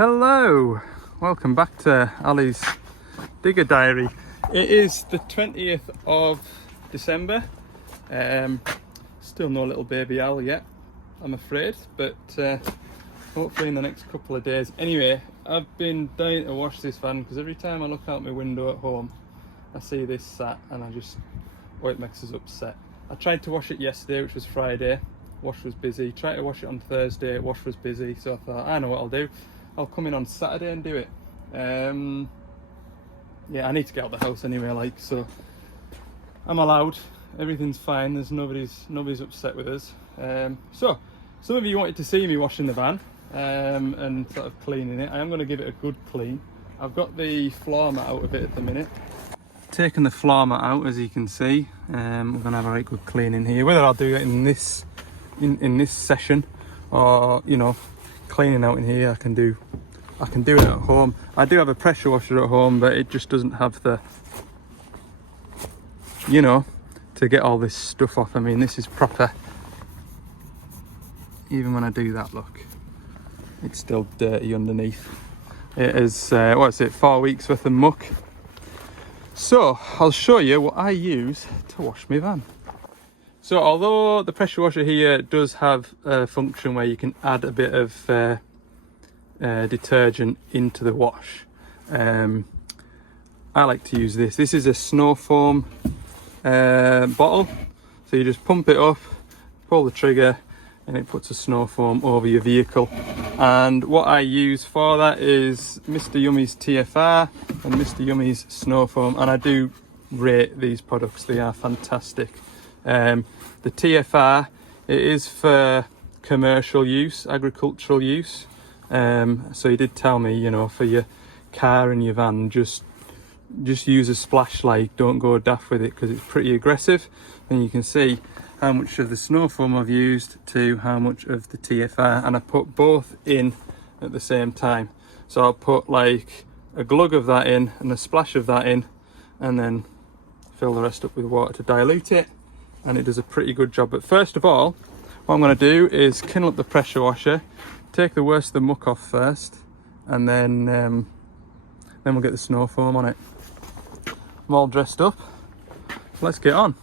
Hello, welcome back to Ali's Digger Diary. It is the 20th of December. Still no little baby Al yet, I'm afraid, but hopefully in the next couple of days. Anyway, I've been dying to wash this van because every time I look out my window at home I see this sat and it makes us upset. I tried to wash it yesterday, which was Friday. Wash was busy. Tried to wash it on Thursday, wash was busy, so I thought, I know what I'll do. I'll come in on Saturday and do it. Yeah, I need to get out of the house anyway, so I'm allowed. Everything's fine. There's nobody's upset with us. So some of you wanted to see me washing the van and sort of cleaning it. I am going to give it a good clean. I've got the floor mat out of it at the minute. Taken the floor mat out, as you can see. We're going to have a right good clean in here. Whether I'll do it in this session or cleaning out in here, I can do it at home. I do have a pressure washer at home, but it just doesn't have the to get all this stuff off. I mean, this is proper. Even when I do that, look, it's still dirty underneath. It is 4 weeks worth of muck. So I'll show you what I use to wash my van. So although the pressure washer here does have a function where you can add a bit of detergent into the wash, I like to use this. This is a snow foam bottle. So you just pump it up, pull the trigger, and it puts a snow foam over your vehicle. And what I use for that is Mr. Yummy's TFR and Mr. Yummy's snow foam, and I do rate these products. They are fantastic. The TFR, it is for commercial use, agricultural use. So he did tell me, for your car and your van, just use a splashlight. Don't go daft with it because it's pretty aggressive. And you can see how much of the snow foam I've used to how much of the TFR, and I put both in at the same time. So I'll put like a glug of that in and a splash of that in, and then fill the rest up with water to dilute it, and it does a pretty good job. But first of all, what I'm going to do is kindle up the pressure washer, take the worst of the muck off first, and then we'll get the snow foam on it. I'm all dressed up, so let's get on.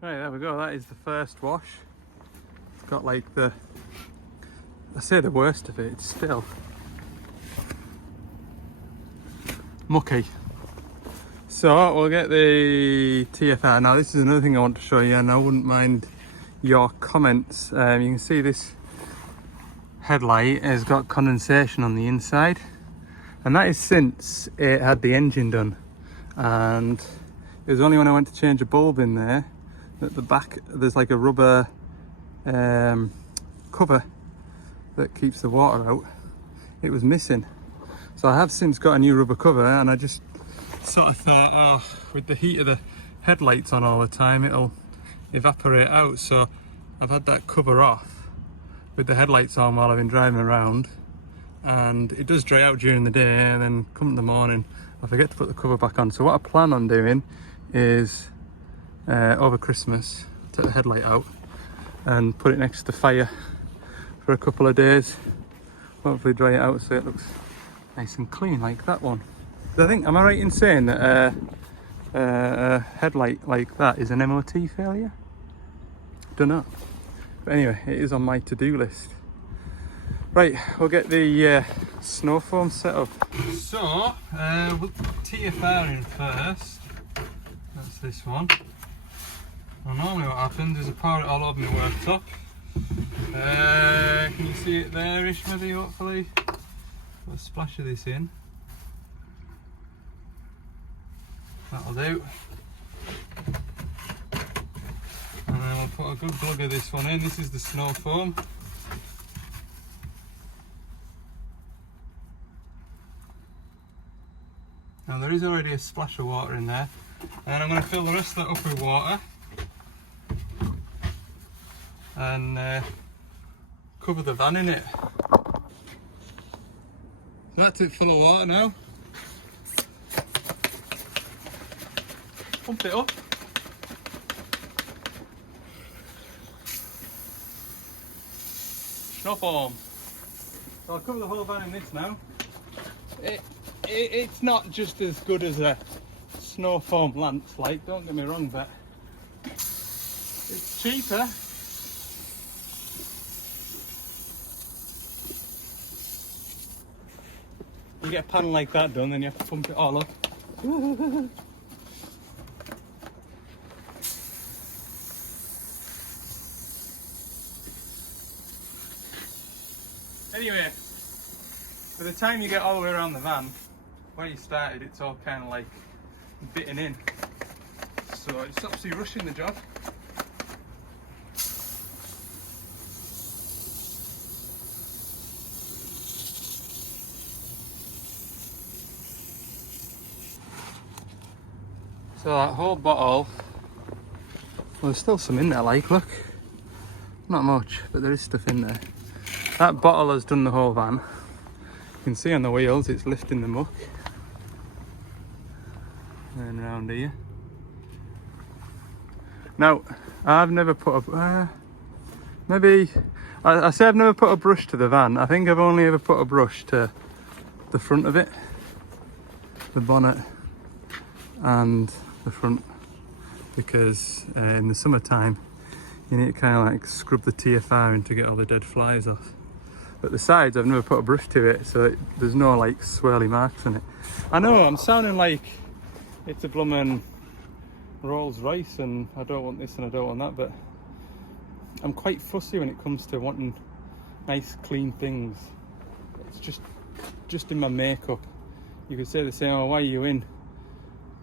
Right, there we go, that is the first wash. It's got like I say the worst of it, it's still mucky. So we'll get the TFR. Now this is another thing I want to show you, and I wouldn't mind your comments. You can see this headlight has got condensation on the inside, and that is since it had the engine done. And it was only when I went to change a bulb in there at the back there's like a rubber cover that keeps the water out. It was missing, so I have since got a new rubber cover, and I just sort of thought, oh, with the heat of the headlights on all the time, it'll evaporate out. So I've had that cover off with the headlights on while I've been driving around, and it does dry out during the day, and then come in the morning I forget to put the cover back on. So what I plan on doing is over Christmas, take the headlight out and put it next to the fire for a couple of days, hopefully dry it out so it looks nice and clean like that one. I think, am I right in saying that a headlight like that is an MOT failure? don't know. But anyway, it is on my to-do list. Right, we'll get the snow foam set up. So, we'll put TFR in first. That's this one. Well, normally what happens is I pour it all over my worktop. Can you see it there-ish maybe, hopefully? Put a splash of this in. That'll do. And then we'll put a good glug of this one in. This is the snow foam. Now there is already a splash of water in there. And I'm going to fill the rest of that up with water. And cover the van in it. So that's it full of water now. Pump it up. Snow foam. So I'll cover the whole van in this now. It's not just as good as a snow foam landslide, don't get me wrong, but it's cheaper. You get a panel like that done, then you have to pump it all up. Anyway, by the time you get all the way around the van, where you started, it's all kind of like bitten in. So it's obviously rushing the job. So that whole bottle, well, there's still some in there, like, look. Not much, but there is stuff in there. That bottle has done the whole van. You can see on the wheels it's lifting the muck. And round here. Now, I've never put a... I say I've never put a brush to the van. I think I've only ever put a brush to the front of it. The bonnet and the front. Because in the summertime, you need to kind of like scrub the TFR in to get all the dead flies off. But the sides, I've never put a brush to it, so there's no like swirly marks in it. I know, I'm sounding like it's a bloomin' Rolls Royce and I don't want this and I don't want that, but I'm quite fussy when it comes to wanting nice clean things. It's just in my makeup. You could say the same, oh, why are you in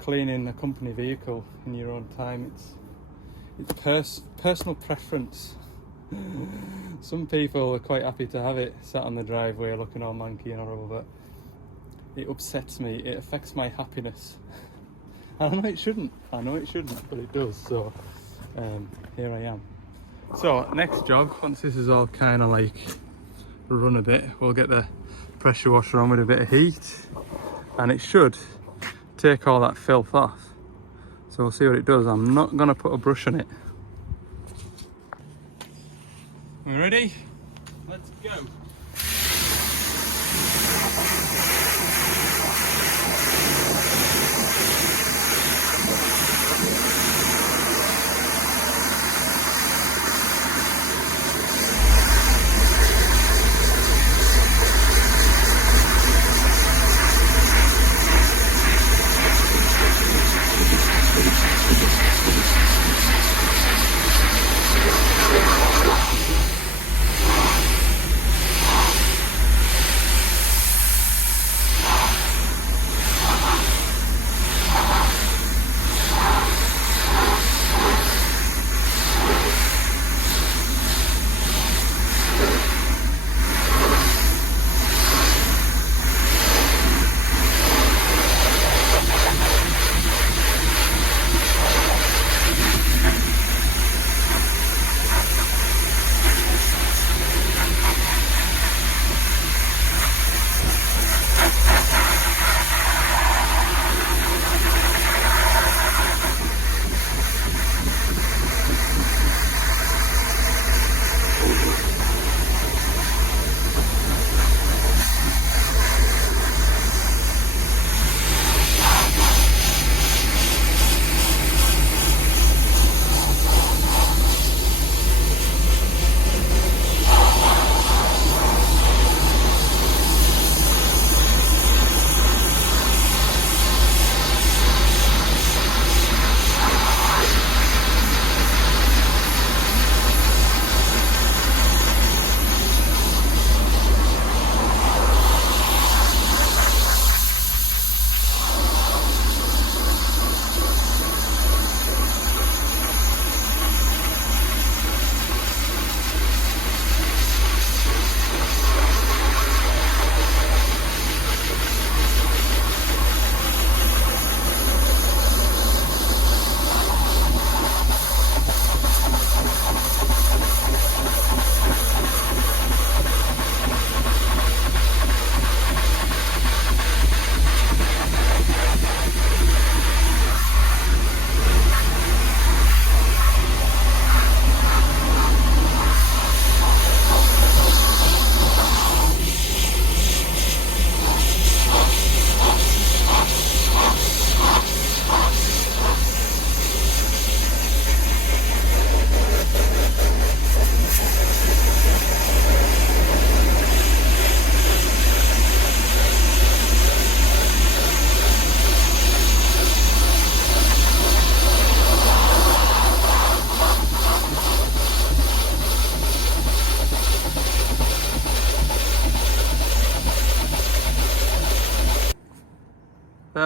cleaning a company vehicle in your own time? It's personal preference. Some people are quite happy to have it sat on the driveway looking all manky and horrible, but it upsets me, it affects my happiness. I know it shouldn't, but it does, so here I am. So next job, once this is all kind of like run a bit, we'll get the pressure washer on with a bit of heat and it should take all that filth off. So we'll see what it does. I'm not going to put a brush on it. We ready? Let's go.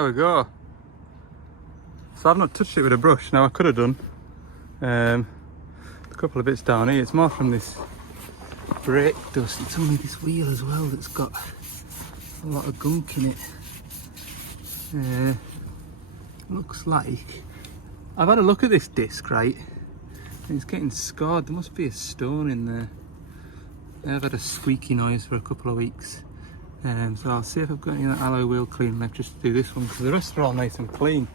there we go. So I've not touched it with a brush. Now I could have done. A couple of bits down here. It's more from this brake dust. It's only this wheel as well that's got a lot of gunk in it. Looks like I've had a look at this disc, right? And it's getting scarred. There must be a stone in there. I've had a squeaky noise for a couple of weeks. So I'll see if I've got any of that alloy wheel clean left just to do this one, because the rest are all nice and clean.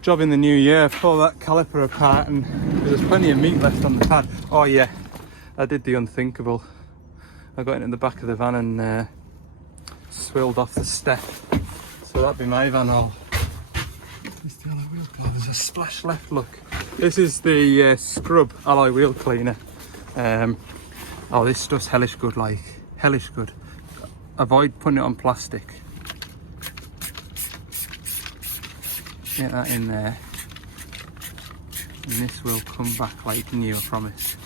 Job in the new year, pull that caliper apart, and there's plenty of meat left on the pad. Oh yeah, I did the unthinkable. I got into the back of the van and swilled off the step. So that'd be my van all. There's the alloy wheel cleaner. There's a splash left, look. This is the scrub alloy wheel cleaner. Oh, this stuff's hellish good, like, hellish good. Avoid putting it on plastic. Get that in there. And this will come back like new, I promise.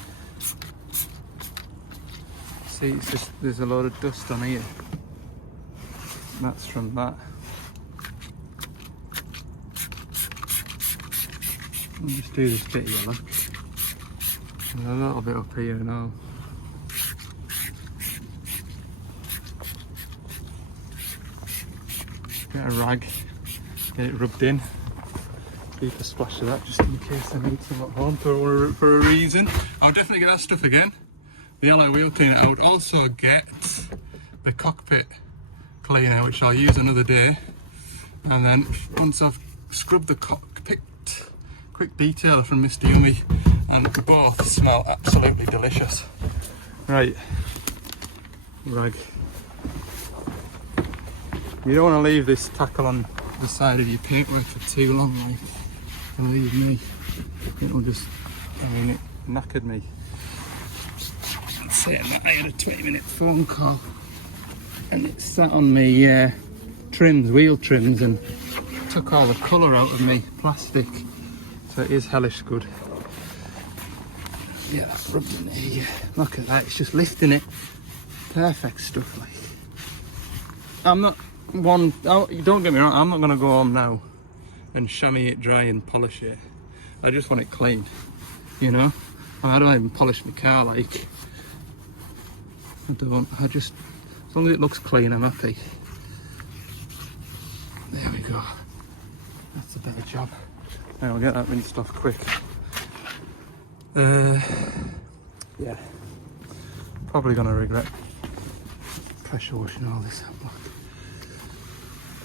See, it's just, there's a load of dust on here. That's from that. I'll just do this bit here, look. There's a little bit up here now. Get a rag, get it rubbed in. Keep a splash of that just in case I need some at home for a reason. I'll definitely get that stuff again. The alloy wheel cleaner. I would also get the cockpit cleaner, which I'll use another day. And then once I've scrubbed the cockpit, quick detailer from Mr. Yummy, and both smell absolutely delicious. Right, rag. You don't want to leave this tackle on the side of your paintwork for too long, like, believe me, it'll just, I mean, it knackered me. I'm saying that I had a 20-minute phone call and it sat on me trims, wheel trims, and took all the colour out of me plastic, so it is hellish good. Yeah, that's rubbed in there, yeah. Look at that, it's just lifting it. Perfect stuff, like. I'm not one, oh, don't get me wrong, I'm not going to go home now and chamois it dry and polish it. I just want it clean, you know. I don't even polish my car, like. I just, as long as it looks clean, I'm happy. There we go. That's a better job. Now I'll get that rinsed off quick. Yeah. Probably gonna regret pressure washing all this out.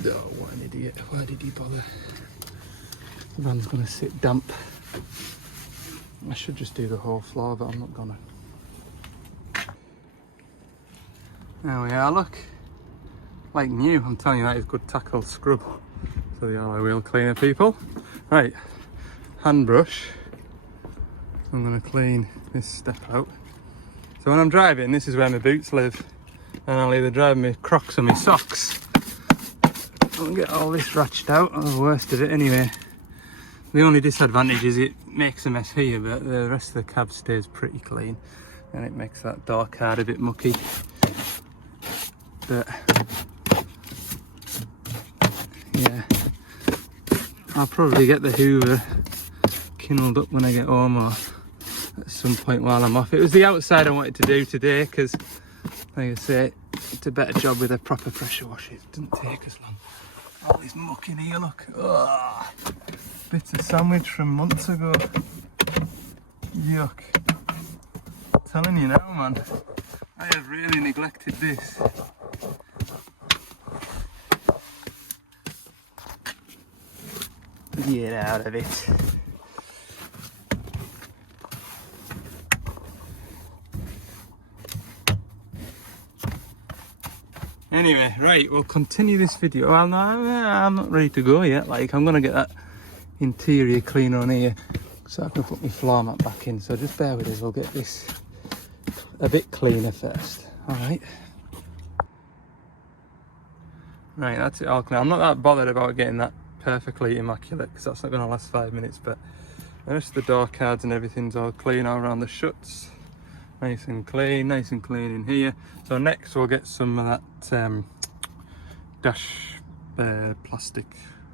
Oh, what an idiot. Why did he bother? The van's gonna sit damp. I should just do the whole floor, but I'm not gonna. There we are, look. Like new, I'm telling you, that is good tackle scrub. So the alloy wheel cleaner, people. Right, hand brush. I'm gonna clean this step out. So when I'm driving, this is where my boots live. And I'll either drive my Crocs or my socks. I'll get all this ratched out, or the worst of it anyway. The only disadvantage is it makes a mess here, but the rest of the cab stays pretty clean. And it makes that door card a bit mucky. But yeah, I'll probably get the Hoover kindled up when I get home, or at some point while I'm off. It was the outside I wanted to do today because, like I say, it's a better job with a proper pressure wash. It doesn't take as long. All this muck in here, look. Ugh. Bits of sandwich from months ago. Yuck. I'm telling you now, man, I have really neglected this. Get out of it. Anyway, right, we'll continue this video. Well, no, I'm not ready to go yet. Like, I'm gonna get that interior cleaner on here so I can put my floor mat back in. So just bear with us, we'll get this a bit cleaner first. Alright. Right, that's it all clean. I'm not that bothered about getting that perfectly immaculate because that's not going to last 5 minutes, but the rest of the door cards and everything's all clean all around the shuts. Nice and clean in here. So next we'll get some of that dash plastic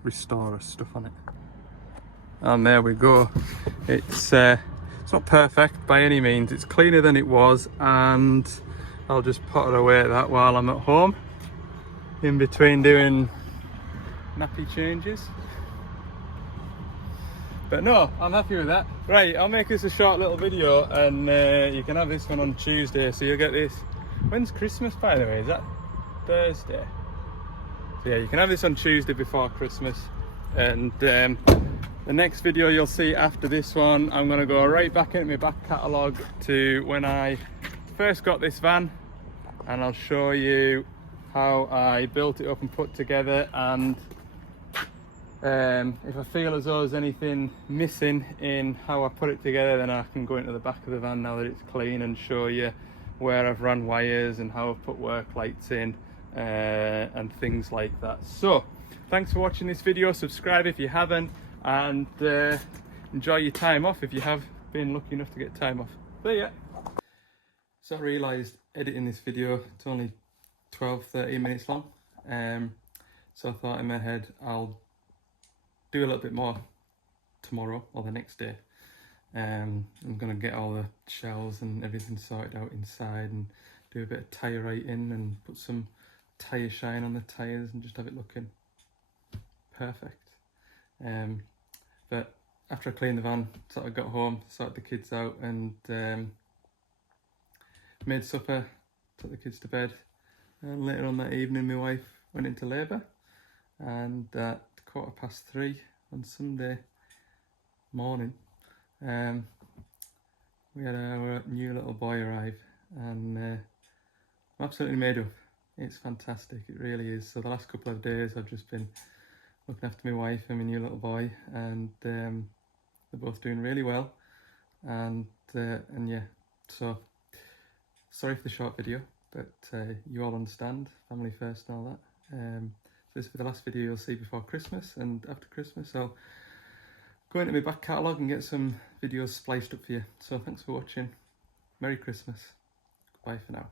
restorer stuff on it. And there we go. It's not perfect by any means. It's cleaner than it was, and I'll just put it away at that while I'm at home, in between doing nappy changes. But no, I'm happy with that. Right, I'll make this a short little video, and you can have this one on Tuesday, so you'll get this. When's Christmas, by the way? Is that Thursday? So yeah, you can have this on Tuesday before Christmas, and the next video you'll see after this one, I'm going to go right back into my back catalogue to when I first got this van, and I'll show you how I built it up and put together, and if I feel as though there's anything missing in how I put it together, then I can go into the back of the van now that it's clean and show you where I've run wires and how I've put work lights in and things like that. So thanks for watching this video. Subscribe if you haven't, and enjoy your time off if you have been lucky enough to get time off. See ya. So I realised editing this video, it's only 12-13 minutes long, so I thought in my head I'll do a little bit more tomorrow or the next day. I'm going to get all the shelves and everything sorted out inside and do a bit of tyre writing and put some tyre shine on the tyres and just have it looking perfect. But after I cleaned the van, sort of got home, sorted the kids out, and made supper, took the kids to bed, and later on that evening my wife went into labour, and at 3:15 on Sunday morning we had our new little boy arrive, and I'm absolutely made up. It's fantastic, it really is. So the last couple of days I've just been looking after my wife and my new little boy, and they're both doing really well, and yeah, so sorry for the short video, but you all understand, family first and all that. This will be the last video you'll see before Christmas, and after Christmas I'll go into my back catalogue and get some videos spliced up for you. So thanks for watching, Merry Christmas, goodbye for now.